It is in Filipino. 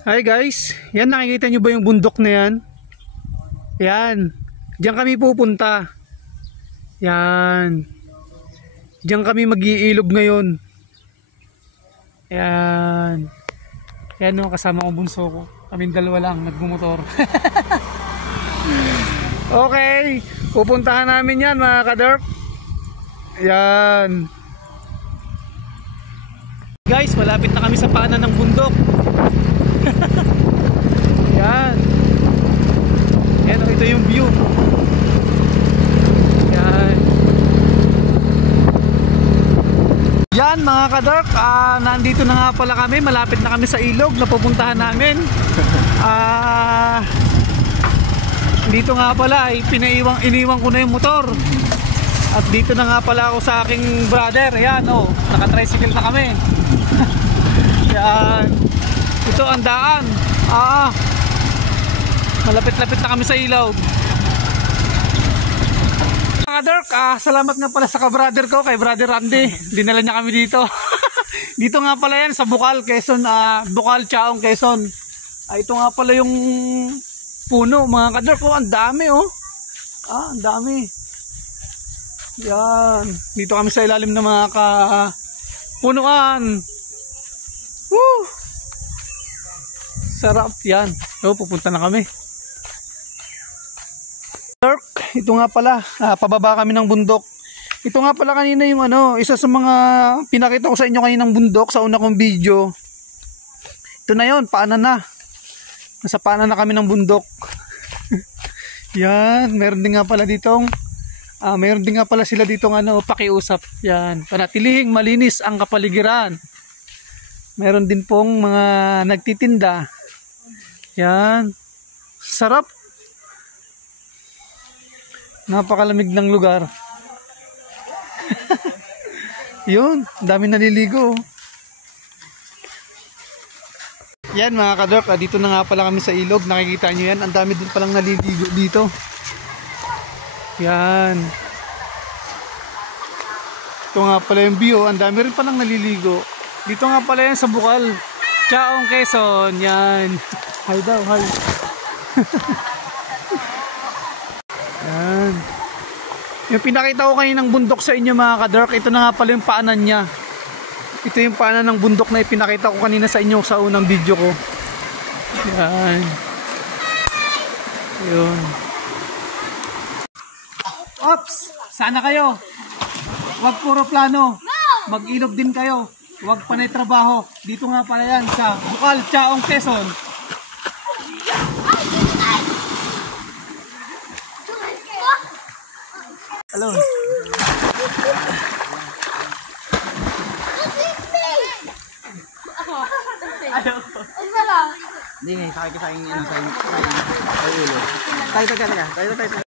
Hi guys, yan, nakikita nyo ba yung bundok na yan? Yan, diyan kami pupunta. Yan, diyan kami mag-iilog ngayon. Yan, yan no, kasama ko bunso ko. Kaming dalawa lang, nagmumotor. Okay, pupuntahan namin yan mga ka-derp. Yan guys, malapit na kami sa paanan ng bundok. Yan. Yan, ito yung view. Yan. Yan mga ka-dark, nandito na nga pala kami. Malapit na kami sa ilog na pupuntahan namin. Dito nga pala ay iniwang ko na yung motor. At dito na nga pala ako sa aking brother. Yan, oh, naka-tricycle na kami. Yan. Ito ang daan. Malapit-lapit na kami sa ilog. Mga Dark, salamat nga pala sa ka-brother ko, kay Brother Randy. Dinala niya kami dito. Dito nga pala yan sa Bukal, Quezon, Bukal, Chaong, Quezon. Ito nga pala yung puno, mga ka-Dark. Oh, ang dami oh. Ang dami. Yan. Dito kami sa ilalim ng mga punuan. Woo! Sarap yan. So, pupunta na kami. Dark, ito nga pala, pababa kami ng bundok. Ito nga pala kanina yung isa sa mga pinakita ko sa inyo kaninang bundok sa una kong video. Ito na yon, paanan na. Nasa paanan na kami ng bundok. Yan, meron din nga pala ditong meron din nga pala sila ditong pakiusap. Yan, panatilihing malinis ang kapaligiran. Meron din pong mga nagtitinda. Yan. Sarap. Napakalamig ng lugar. Yun, dami naliligo. Yan mga ka-derp, dito na nga pala kami sa ilog. Nakikita nyo yan, ang dami din palang naliligo dito. Yan. Ito nga pala yung view, ang dami rin palang naliligo. Dito nga pala yan sa Bukal, Chaong, Quezon. Yan. Hi daw, hi. Yan. Yung pinakita ko kayo ng bundok sa inyo mga ka-dark, ito na nga pala yung paanan niya. Ito yung paanan ng bundok na ipinakita ko kanina sa inyo sa unang video ko. Yan. Yun. Ops! Sana kayo. Huwag puro plano. Mag-ilog din kayo. Huwag panay trabaho. Dito nga pala yan sa Bukal, Chaong, Quezon. Hello. Hindi nga, sakay ka sa aking ulo. Tayo.